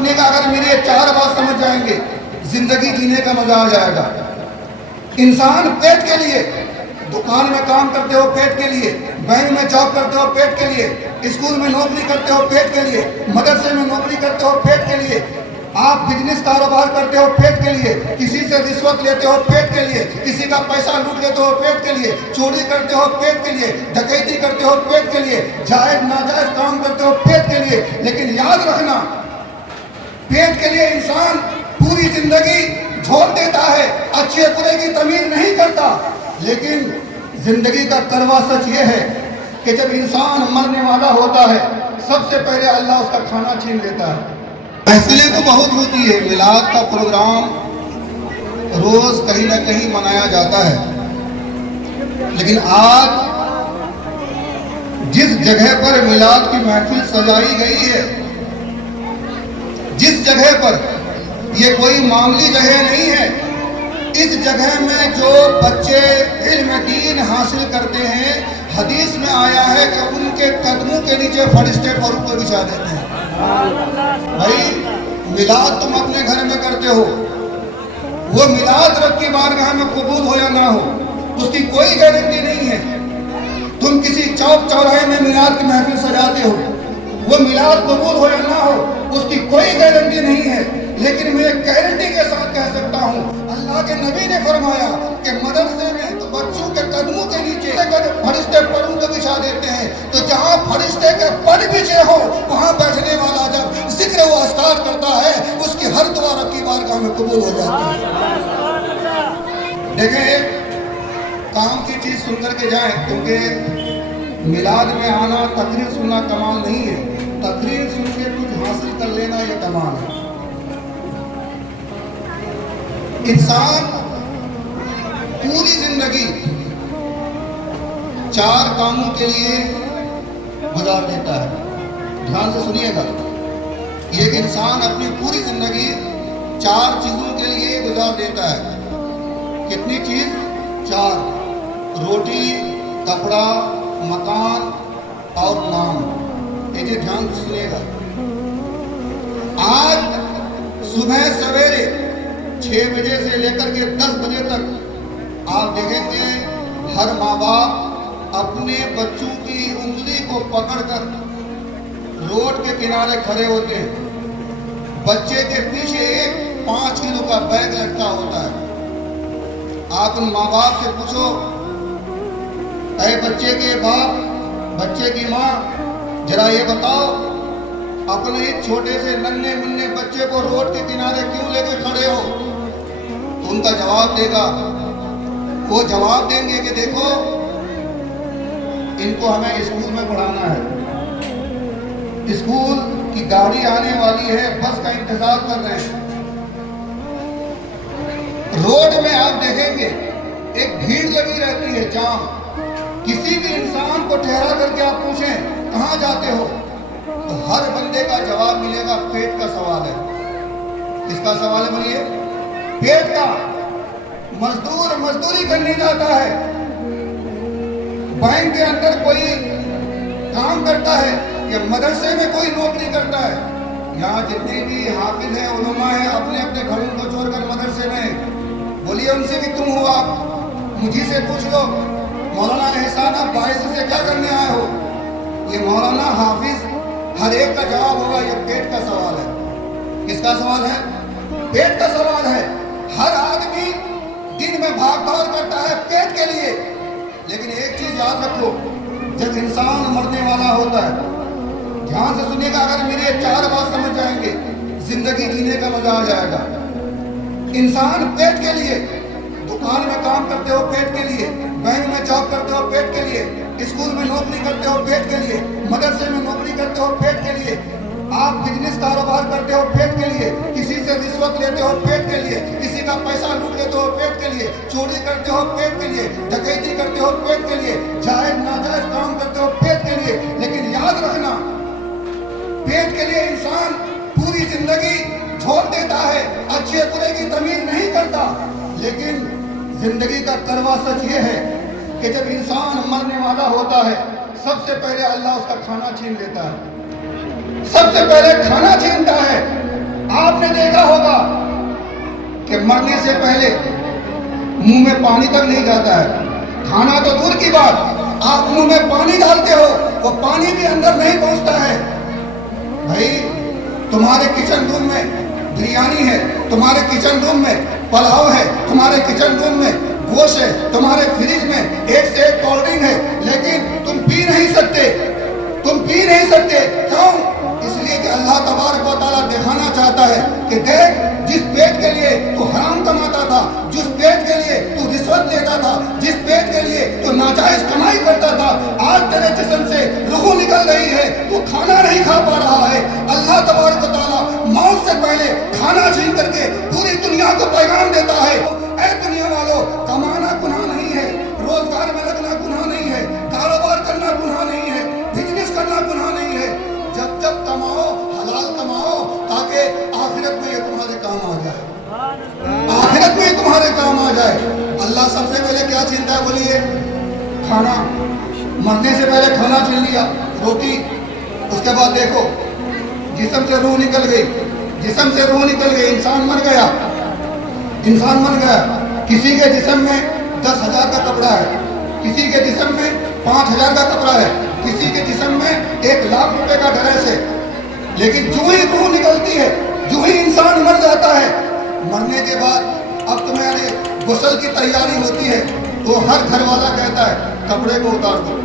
سنیے گا، اگر میری یہ 4 بات سمجھ جائیں گے زندگی جینے کا مزہ آ جائے گا۔ انسان پیٹ کے لیے، دکان میں کام کرتے ہو پیٹ کے لیے، بینک میں جاب کرتے ہو پیٹ کے لیے، اسکول میں نوکری کرتے ہو پیٹ کے لیے، مدرسے میں نوکری کرتے ہو پیٹ کے لیے، آپ بزنس کاروبار کرتے ہو پیٹ کے لیے، کسی سے رشوت لیتے ہو پیٹ کے لیے، کسی کا پیسہ لوٹ لیتے ہو پیٹ کے لیے، چوری کرتے ہو پیٹ کے لیے، ڈکیتی کرتے ہو پیٹ کے لیے، جائز ناجائز کام کرتے ہو پیٹ کے لیے۔ لیکن یاد رکھنا، پیٹ کے لیے انسان پوری زندگی جھوڑ دیتا ہے، اچھے برے کی تمیز نہیں کرتا۔ لیکن زندگی کا کڑوا سچ یہ ہے کہ جب انسان مرنے والا ہوتا ہے، سب سے پہلے اللہ اس کا کھانا چھین لیتا ہے۔ محفلیں تو بہت ہوتی ہے، میلاد کا پروگرام روز کہیں نہ کہیں منایا جاتا ہے، لیکن آج جس جگہ پر میلاد کی محفل سجائی گئی ہے، جس جگہ پر، یہ کوئی معمولی جگہ نہیں ہے، اس جگہ میں جو بچے علم دین حاصل کرتے ہیں، حدیث میں آیا ہے کہ ان کے قدموں کے نیچے فرشتے پروں کو بچھا دیتے ہیں۔ بھائی میلاد تم اپنے گھر میں کرتے ہو، وہ میلاد رب کی بارگاہ میں قبول ہو یا نہ ہو، اس کی کوئی گارنٹی نہیں ہے۔ تم کسی چوک چوراہے میں میلاد کی محفل سجاتے ہو، وہ میلاد قبول ہو یا نہ ہو، اس کی کوئی گارنٹی نہیں ہے۔ لیکن میں ایک گارنٹی کے ساتھ کہہ سکتا ہوں، اللہ کے نبی نے فرمایا کہ مدرسے میں تو بچوں کے قدموں کے نیچے فرشتے پروں کو بچھا دیتے ہیں، تو جہاں فرشتے کے پر بچھے ہو، وہاں بیٹھنے والا جب ذکر و اذکار کرتا ہے، اس کی ہر دعا رب کی بارگاہ میں قبول ہو جاتی ہے۔ دیکھیں، ایک کام کی چیز سن کر کے جائیں، کیونکہ میلاد میں آنا تقریر سننا کمال نہیں ہے، تقریر سن کے کچھ حاصل کر لینا یہ کمال ہے۔ انسان پوری زندگی 4 کاموں کے لیے گزار دیتا ہے۔ دھیان سے سنیے گا، یہ انسان اپنی پوری زندگی 4 چیزوں کے لیے گزار دیتا ہے۔ کتنی چیز؟ 4: روٹی، کپڑا، مکان اور نام۔ یہ دھیان سے سنیے گا۔ آج صبح سویرے 6 بجے سے لے کر کے 10 بجے تک آپ دیکھیں گے ہر ماں باپ اپنے بچوں کی انگلی کو پکڑ کر روڈ کے کنارے کھڑے ہوتے ہیں۔ بچے کے پیچھے ایک 5 کلو کا بیگ لٹکا ہوتا ہے۔ آپ ان ماں باپ سے پوچھو، اے بچے کے باپ، بچے کی ماں، ذرا یہ بتاؤ، اپنے ایک چھوٹے سے ننھے منھے بچے کو روڈ کے کنارے کیوں لے کے کھڑے ہو؟ تو ان کا جواب دے گا، وہ جواب دیں گے کہ دیکھو، ان کو ہمیں اسکول میں پڑھانا ہے، اسکول کی گاڑی آنے والی ہے، بس کا انتظار کر رہے ہیں۔ روڈ میں آپ دیکھیں گے ایک بھیڑ لگی رہتی ہے، جام۔ کسی بھی انسان کو ٹھہرا کر کے آپ پوچھیں کہاں جاتے ہو، تو ہر بندے کا جواب ملے گا پیٹ کا سوال ہے۔ کس کا سوال ہے بولیے؟ پیٹ کا۔ مزدور مزدوری کرنے جاتا ہے، بینک کے اندر کوئی کام کرتا ہے یا مدرسے میں کوئی نوکری کرتا ہے۔ یہاں جتنے بھی حافظ ہیں، علماء ہیں، اپنے اپنے گھروں کو چھوڑ کر مدرسے میں، بولیے ان سے بھی تم ہو، آپ مجھے سے پوچھ لو، مولانا احسان آپ باعث سے کیا کرنے آئے ہو؟ یہ مولانا حافظ ہر ایک کا جواب ہوگا، یہ پیٹ کا سوال ہے۔ کس کا سوال ہے؟ پیٹ کا سوال ہے۔ ہر آدمی دن میں بھاگ دوڑ کرتا ہے پیٹ کے لیے، لیکن ایک چیز یاد رکھو، جب انسان مرنے والا ہوتا ہے، دھیان سے سنیے گا، اگر میری یہ 4 بات سمجھ جائیں گے زندگی جینے کا مزہ آ جائے گا۔ انسان پیٹ کے لیے، دکان میں کام کرتے ہو پیٹ کے لیے، بینک میں جاب کرتے ہو پیٹ کے لیے، اسکول میں نوکری کرتے ہو پیٹ کے لیے، مدرسے میں نوکری کرتے ہو پیٹ کے لیے، آپ بزنس کاروبار کرتے ہو پیٹ کے لیے، کسی سے رشوت لیتے ہو پیٹ کے لیے، کسی کا پیسہ لوٹ لیتے ہو پیٹ کے لیے، چوری کرتے ہو پیٹ کے لیے، ڈکیتی کرتے ہو پیٹ کے لیے، جائز ناجائز کام کرتے ہو پیٹ کے لیے۔ لیکن یاد رکھنا، پیٹ کے لیے انسان پوری زندگی چھوڑ دیتا ہے، اچھے برے کی تمیز نہیں کرتا۔ لیکن زندگی کا کڑوا سچ یہ ہے کہ جب انسان مرنے والا ہوتا ہے، سب سے پہلے اللہ اس کا کھانا چھین لیتا ہے، سب سے پہلے کھانا چھینتا ہے۔ मरने से पहले मुंह में पानी तक नहीं जाता है। खाना तो दूर की बात, आप मुंह में पानी डालते हो, वो पानी भी अंदर नहीं पहुंचता है। भाई तुम्हारे किचन रूम में बिरयानी है, तुम्हारे किचन रूम में पुलाव है, तुम्हारे किचन रूम में गोश्त है, तुम्हारे फ्रिज में एक से एक कोल्ड ड्रिंक है, लेकिन तुम पी नहीं सकते। तुम पी नहीं सकते क्यों? इसलिए कि अल्लाह तबारक व तआला दिखाना चाहता है कि देख, जिस पेट के लिए तू हराम कमाता था, जिस पेट के लिए तू रिश्वत लेता था, जिस पेट के लिए तू नाजायज कमाई करता था, आज तेरे जिस्म से रूह निकल रही है, तू खाना नहीं खा पा रहा है। अल्लाह तबारक व तआला मौत से पहले खाना छीन करके पूरी दुनिया को पैगाम देता है, ऐ दुनिया वालों, कमाना गुनाह नहीं है, रोजगार में लगना गुनाह नहीं है, कारोबार करना गुनाह नहीं है, बिजनेस करना गुनाह नहीं है। जब जब कमाओ, हलाल कमाओ, ताकि आखिरत में ये तुम्हारे काम आ जाए, आखिरत में ये तुम्हारे काम आ जाए। अल्लाह सबसे पहले क्या छीनता है बोलिए? खाना। मरने से पहले खाना छीन लिया, रोटी। उसके बाद देखो जिस्म से रूह निकल गई, जिस्म से रूह निकल गई, इंसान मर गया, इंसान मर गया। किसी के जिस्म में 10,000 का कपड़ा है, किसी के जिस्म में 5,000 का कपड़ा है, किसी के जिस्म में 1,00,000 रुपए का ड्रेस है, लेकिन जो ही रूह निकलती है, जो ही इंसान मर जाता है, मरने के बाद अब तुम्हारे गुस्ल की तैयारी होती है, तो हर घर वाला कहता है कपड़े को उतार दो,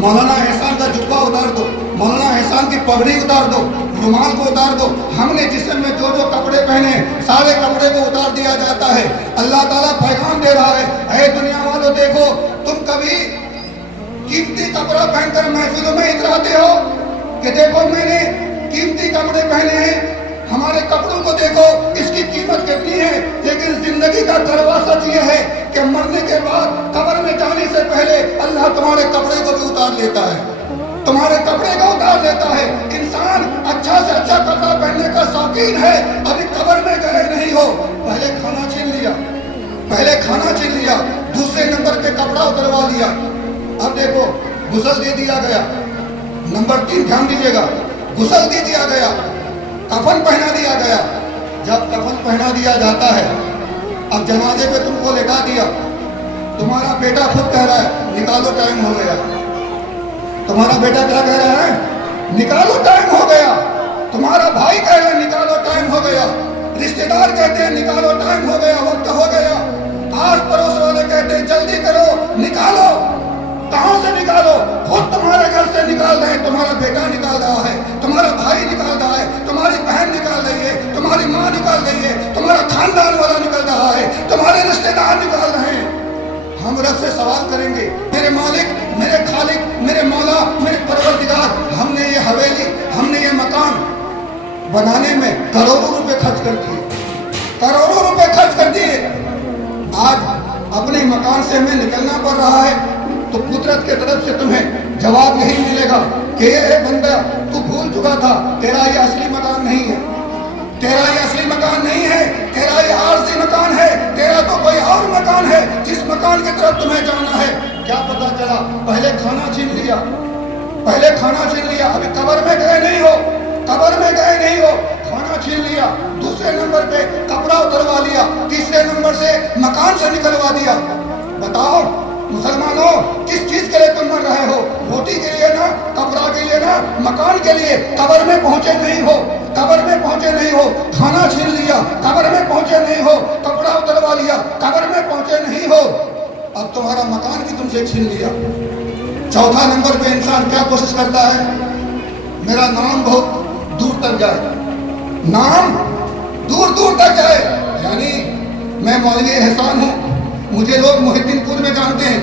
मौलाना एहसान का जुब्बा उतार दो, मौलाना एहसान की पगड़ी उतार दो, रुमाल को उतार दो। हमने जिस्म में जो जो कपड़े पहने सारे कपड़े को उतार दिया जाता है। अल्लाह ताला पैगाम दे रहा है, ऐ दुनिया वालों, देखो तुम कभी कीमती कपड़ा पहनकर महफिलों में इतराते हो कि देखो मैंने कीमती कपड़े पहने हैं, हमारे कपड़ों को देखो, इसकी कीमत कितनी है। लेकिन जिंदगी का कड़वा सच ये है कि मरने के बाद कब्र में जाने से पहले अल्लाह तुम्हारे कपड़े को भी उतार लेता है, तुम्हारे कपड़े को उतार लेता है। इंसान अच्छा से अच्छा कपड़ा पहनने का शौकीन है, अभी कब्र में गए नहीं हो, पहले खाना छीन लिया, पहले खाना छीन लिया, दूसरे नंबर पे कपड़ा उतरवा लिया। अब देखो गुस्ल दे दिया गया, नंबर 3 ध्यान दीजिएगा, गुस्ल दे दिया गया, कफन पहना दिया गया। जब कफन पहना दिया जाता है, अब जनाजे पे तुमको लेटा दिया, तुम्हारा बेटा खुद कह रहा है निकालो टाइम हो गया, तुम्हारा बेटा क्या कह रहा है? निकालो टाइम हो गया। तुम्हारा भाई कह रहा है निकालो टाइम हो गया, रिश्तेदार कहते हैं निकालो टाइम हो गया, वक्त हो गया, आस पड़ोस वाले कहते हैं जल्दी करो निकालो। कहां से निकालो? खुद तुम्हारे घर से निकाल रहे हैं, तुम्हारा बेटा निकाल रहा है, तुम्हारा भाई निकाल रहा है, तुम्हारी बहन निकाल रही है, तुम्हारी माँ निकाल रही है, तुम्हारा खानदान वाला निकल रहा है, तुम्हारे रिश्तेदार निकाल रहे हैं। हम रब से सवाल करेंगे, मेरे मालिक, मेरे खालिक, मेरे मौला, मेरे परवरदिगार, हमने ये हवेली, हमने ये मकान बनाने में करोड़ों रुपए खर्च कर दिए, करोड़ों रुपए खर्च कर दिए। आज अपने मकान से हमें निकलना पड़ रहा है, तो कुदरत के तरफ से तुम्हें जवाब यही मिलेगा कि ये बंदा तू भूल चुका था, तेरा ये असली मकान नहीं है, तेरा ये असली मकान नहीं है, तेरा ये आरज़ी मकान है, तेरा तो कोई और मकान है जिस मकान की तरफ तुम्हें जाना है। क्या पता चला? पहले खाना छीन लिया, पहले खाना छीन लिया, अभी कब्र में गए नहीं हो, कब्र में गए नहीं हो, खाना छीन लिया, दूसरे नंबर पे कपड़ा उतरवा लिया, तीसरे नंबर से मकान से निकलवा दिया। बताओ मुसलमानों, किस चीज के लिए तुम मर रहे हो? रोटी के लिए ना, कपड़ा के लिए ना, मकान के लिए। कब्र में पहुंचे नहीं हो, कब्र में पहुंचे नहीं हो, खाना छीन लिया, कब्र में पहुंचे नहीं हो, कपड़ा उतरवा लिया, कब्र में पहुंचे नहीं हो, अब तुम्हारा मकान भी तुमसे छीन लिया। चौथा नंबर पे इंसान क्या कोशिश करता है? मेरा नाम बहुत दूर तक जाए, नाम दूर दूर तक जाए, यानी मैं मौलवी एहसान हूँ, मुझे लोग मोहिद्दीनपुर में जानते हैं,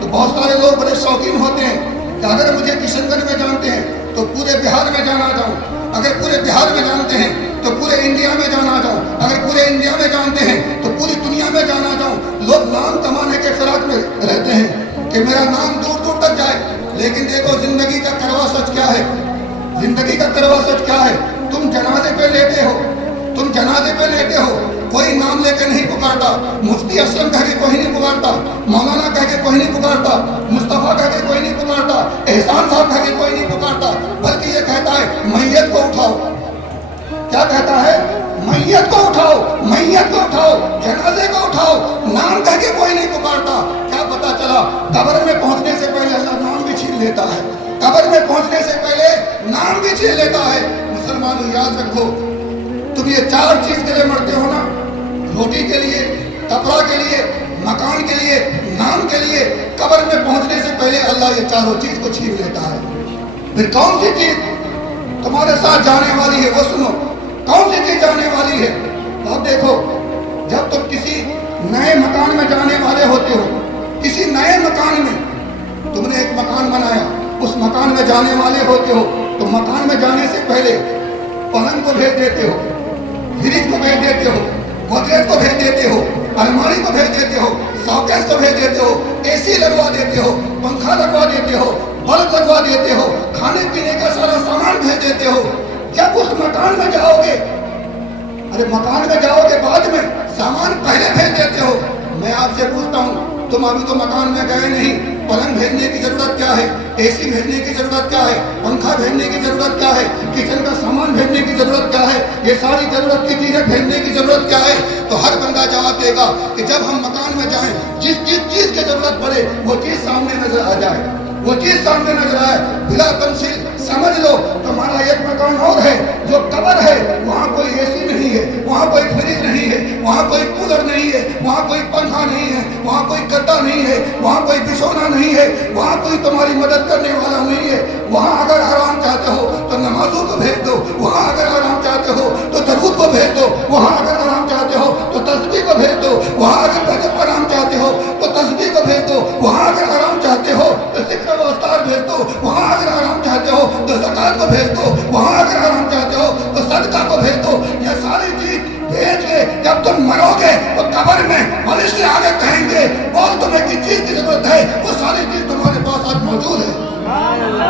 तो बहुत सारे लोग बड़े शौकीन होते हैं कि अगर मुझे किशनगंज में जानते हैं तो पूरे बिहार में जाना जाऊँ, अगर पूरे बिहार में जानते हैं तो पूरे इंडिया में जाना जाऊँ, अगर पूरे इंडिया में जानते हैं तो पूरी दुनिया में जाना जाऊँ। लोग नाम कमाने के फिराक में रहते हैं कि मेरा नाम दूर दूर तक जाए। लेकिन देखो जिंदगी का कड़वा सच क्या है, जिंदगी का कड़वा सच क्या है? तुम जनाजे पे लेटे हो, तुम जनाजे पे लेटे हो, कोई नाम लेके नहीं पुकारता, मुफ्ती असलम कह के कोई नहीं पुकारता, मौलाना कह के कोई नहीं पुकारता, मुस्तफा कह के कोई नहीं पुकारता, एहसान साहब कह के कोई नहीं पुकारता, बल्कि ये कहता है मैयत को उठाओ। क्या कहता है? मैयत को उठाओ, मैयत को उठाओ, जनाजे को उठाओ, नाम कह के कोई नहीं पुकारता। क्या पता चला, कब्र में पहुंचने से पहले अल्लाह नाम भी छीन लेता है, कब्र में पहुंचने से पहले नाम भी छीन लेता है। मुसलमानों याद रखो, तुम ये चार चीज के लिए मरते हो ना, रोटी के लिए, कपड़ा के लिए, मकान के लिए, नाम के लिए, कब्र में पहुंचने से पहले अल्लाह ये चारों चीज को छीन लेता है। फिर कौन सी चीज तुम्हारे साथ जाने वाली है वो सुनो, कौन सी चीज जाने वाली है। तो अब देखो, जब तुम किसी नए मकान में जाने वाले होते हो, किसी नए मकान में तुमने एक मकान बनाया, उस मकान में जाने वाले होते हो, तो मकान में जाने से पहले पलंग को भेज देते हो, फ्रिज को भेज देते हो, गोदरेज को भेज देते हो, अलमारी को भेज देते हो, सॉकेट को भेज देते हो, एसी लगवा देते हो, पंखा लगवा देते हो, बल्ब लगवा देते हो, खाने पीने का सारा सामान भेज देते हो। जब उस मकान में जाओगे, अरे मकान में जाओगे बाद में, सामान पहले भेज देते हो। मैं आपसे पूछता हूँ, तुम अभी तो मकान में गए नहीं, पलंग भेजने की जरूरत क्या है, एसी भेजने की जरूरत क्या है, पंखा भेजने की जरूरत क्या है, किचन का सामान भेजने की जरूरत क्या है, ये सारी जरूरत की चीजें भेजने की जरूरत क्या है। तो हर बंदा जवाब देगा कि जब हम मकान में जाएं, जिस जिस चीज की जरूरत पड़े वो चीज सामने नजर आ जाए, वो चीज सामने नजर आए। बिला तमसील समझ लो, तुम्हारा एक मकान और है जो कब्र है, वहाँ कोई एसी नहीं है, वहाँ कोई फ्रिज नहीं है, वहाँ कोई कूलर नहीं है, वहाँ कोई पंखा नहीं है, वहाँ कोई गद्दा नहीं है, वहाँ कोई बिछोना नहीं है, वहाँ कोई तुम्हारी मदद करने वाला नहीं है। वहाँ अगर आराम चाहते हो तो नमाजों को भेज दो, वहाँ अगर आराम चाहते हो तो दरूद को भेज दो, वहाँ अगर आराम चाहते हो तो तस्बीह को भेज दो, वहाँ अगर आराम चाहते हो तो तस्बीह को भेज दो, वहाँ अगर आराम चाहते हो तो जिक्र व अस्तार भेज दो, वहाँ अगर आराम चाहते हो तो ज़कात को भेज दो, वहाँ अगर आराम चाहते हो तो सदका को भेज दो। ये सारी चीज भेज के जब तुम मरोगे तो कब्र में फरिश्ते आगे कहेंगे, बोल तुम्हें किस चीज की जरूरत है, वो सारी चीज तुम्हारे पास आज मौजूद है,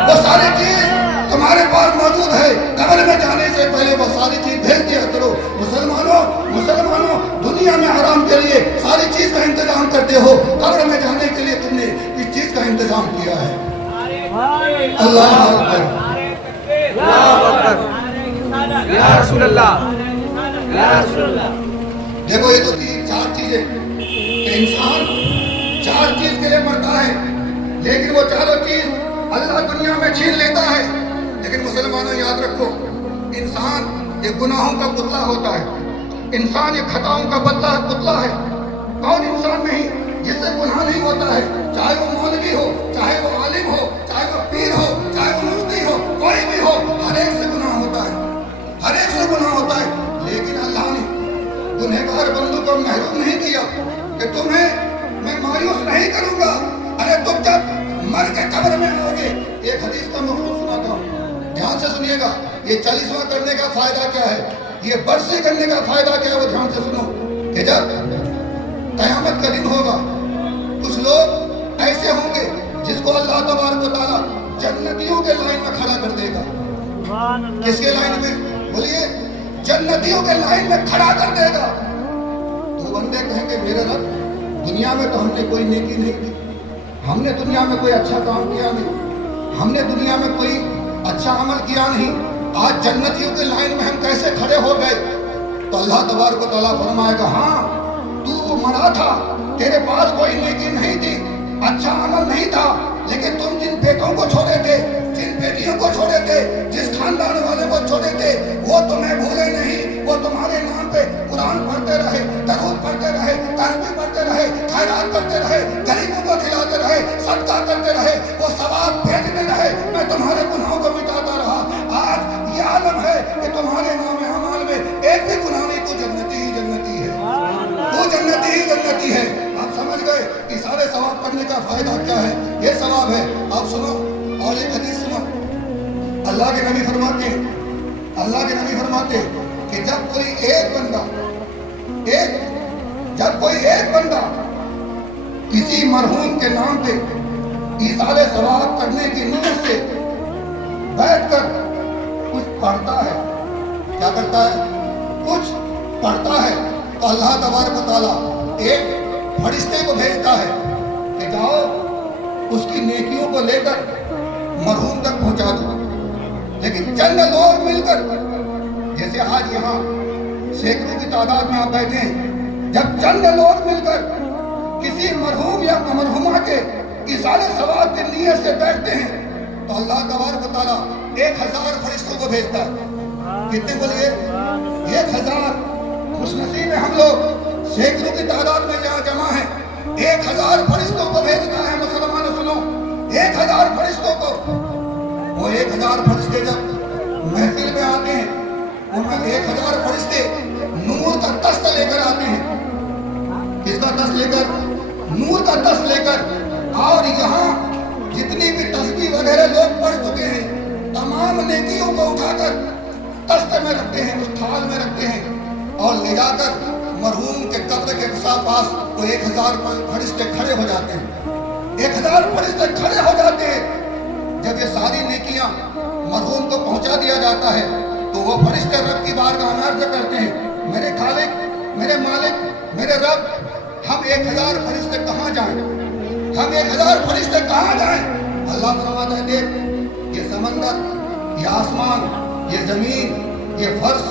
वो सारी चीज तुम्हारे पास मौजूद है। कब्र में जाने से पहले वो सारी चीज भेज दिया करो। मुसलमानों, मुसलमानों, दुनिया में आराम के लिए सारी चीज का इंतजाम करते हो, कब्र में जाने के लिए तुमने इस चीज का इंतजाम किया है। अल्लाह अकबर, या रसूल अल्लाह, या रसूल अल्लाह। देखो ये तो चार चीजें कि इंसान चार चीज के लिए मरता है, लेकिन वो चारों चीज अल्लाह दुनिया में छीन लेता है। लेकिन मुसलमानों याद रखो, इंसान ये गुनाहों का पुतला होता है, इंसान ये खताओं का पुतला है। कौन इंसान नहीं जिससे गुनाह नहीं होता है, चाहे वो मौलवी हो, चाहे वो आलिम हो, चाहे वो पीर हो, चाहे वो मुफ्ती हो, कोई भी हो, हर एक से गुनाह होता है, हर एक से गुनाह होता है। लेकिन अल्लाह ने गुनहगार बंदों को महरूम नहीं किया कि तुम्हें मैं मायूस नहीं करूंगा। अरे तुम जब मर के कब्र में आओगे, एक हदीस का मफहूम सुनाता हूँ, ध्यान से सुनिएगा। ये 40वां करने का फायदा क्या है, ये बरसी करने का फायदा क्या है, वो ध्यान से सुनो। कि जब कयामत का दिन होगा, कुछ लोग ऐसे होंगे जिसको अल्लाह तबारक व तआला जन्नतियों के लाइन में खड़ा कर देगा। किसके लाइन में? बोलिए, जन्नतियों के लाइन में खड़ा कर देगा। तो बंदे कहेंगे, मेरे रब, दुनिया में तो हमने कोई नेकी नहीं की, हमने दुनिया में कोई अच्छा काम किया नहीं, हमने दुनिया में कोई अच्छा अमल किया नहीं, आज जन्नतियों के लाइन में हम कैसे खड़े हो गए? तो अल्लाह तबारक व तआला फरमाएगा, हाँ तू मरा था, तेरे पास कोई नेकी नहीं थी, अच्छा अमल नहीं था, लेकिन तुम जिन बेटों को छोड़े थे, जिन बेटियों को छोड़े थे, जिस खानदान वाले को छोड़े थे, वो तुम्हें भूले नहीं, वो तुम्हारे नाम पे कुरान पढ़ते रहे, दरूद पढ़ते रहे, तस्बीह पढ़ते रहे, खैरात करते रहे, गरीबों को खिलाते रहे, सदका करते रहे, वो सवाब भेजते रहे, मैं तुम्हारे गुनाहों को मिटाता रहा। आज ये आलम है कि तुम्हारे नाम अमाल में एक भी गुनाह नहीं, तू जन्नती ही जन्नती है, तू जन्नती ही जन्नती है। आप समझ गए कि सारे सवाब करने का फायदा क्या है? ये सवाब है। आप सुनो और एक हदीस सुनो। अल्लाह के नबी फरमाते, अल्लाह के नबी फरमाते कि जब कोई एक बंदा किसी मरहूम के नाम पे ईसाले सवाब करने की नीयत से बैठकर कुछ पढ़ता है, क्या करता है? कुछ पढ़ता है, तो अल्लाह तबारक व तआला एक फरिश्ते को भेजता है कि जाओ उसकी नेकियों को लेकर मरहूम तक पहुंचा दो। लेकिन चंद लोग मिलकर, जैसे आज यहाँ सैकड़ों की तादाद में आप बैठे हैं, जब चंद लोग मिलकर किसी मरहूम या मरहुमा के इसाले सवाब की नीयत से बैठते हैं तो अल्लाह तबारक व तआला 1000 फरिश्तों को भेजता है। कितने बोलिए? 1000। खुशनसीब है हम लोग, सैकड़ों की तादाद में यहाँ जमा है। 1000 फरिश्तों को भेजना है। मुसलमानों सुनो, 1000 फरिश्तों को। वो 1000 फरिश्ते जब महफिल में आते हैं, उनमें 1000 फरिश्ते नूर का तख्त लेकर आते हैं। किसका तख्त लेकर? नूर का तख्त लेकर। और यहाँ जितनी भी तस्बीह वगैरह लोग पढ़ चुके हैं, तमाम नेकियों को उठाकर तख्त में रखते हैं, उस थाल में रखते हैं और ले जाकर मरहूम के कब्र के पास वो 1000 फरिश्ते खड़े हो जाते हैं। 1000 फरिश्ते खड़े हो जाते हैं। जब ये सारी नेकियां मरहूम को पहुंचा दिया जाता है तो वो फरिश्ते रब की बारगाह में अर्ज करते हैं, मेरे खालिक, मेरे मालिक, मेरे रब, हम 1000 फरिश्ते कहाँ जाएं? हम 1000 फरिश्ते कहाँ जाएं? अल्लाह फरमाता है, देख ये समंदर, ये आसमान, ये जमीन, ये फर्श,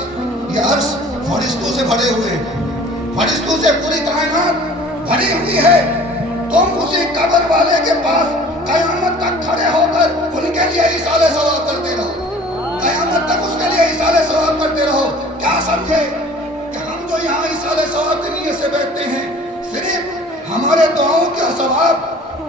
ये अर्श फरिश्तों से भरे हुए हैं। फरिश्तों से पूरी कायनात भरी हुई है। तुम उसी कब्र वाले के पास कयामत तक खड़े होकर उनके लिए इसाले सवाब करते रहो। कयामत तक उसके लिए इसाले सवाब करते रहो। क्या समझे कि हम जो यहाँ इसाले सवाब की नीयत से बैठते हैं, सिर्फ हमारे दुआओं का सवाब,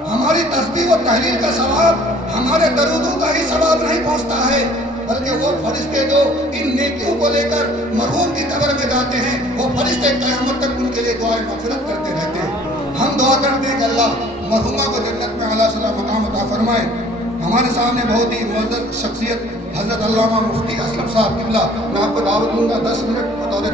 हमारी तस्बीह व तहलील का सवाब, हमारे दरूदों का ही सवाब नहीं पहुँचता है, बल्कि वो फरिश्ते जो इन नेकियों को लेकर मरहूम की कब्र में जाते हैं, वो फरिश्ते क़यामत तक उनके लिए दुआएं मग़फ़िरत करते रहते हैं। हम दुआ करते हैं कि अल्लाह मरहूमा को जन्नत में आला सला मकाम अता फरमाए। हमारे सामने बहुत ही मुअज़्ज़ज़ शख्सियत हज़रत अल्लामा मुफ्ती असलम साहब क़िबला, मैं आपको दावत दूंगा 10 मिनट बतौर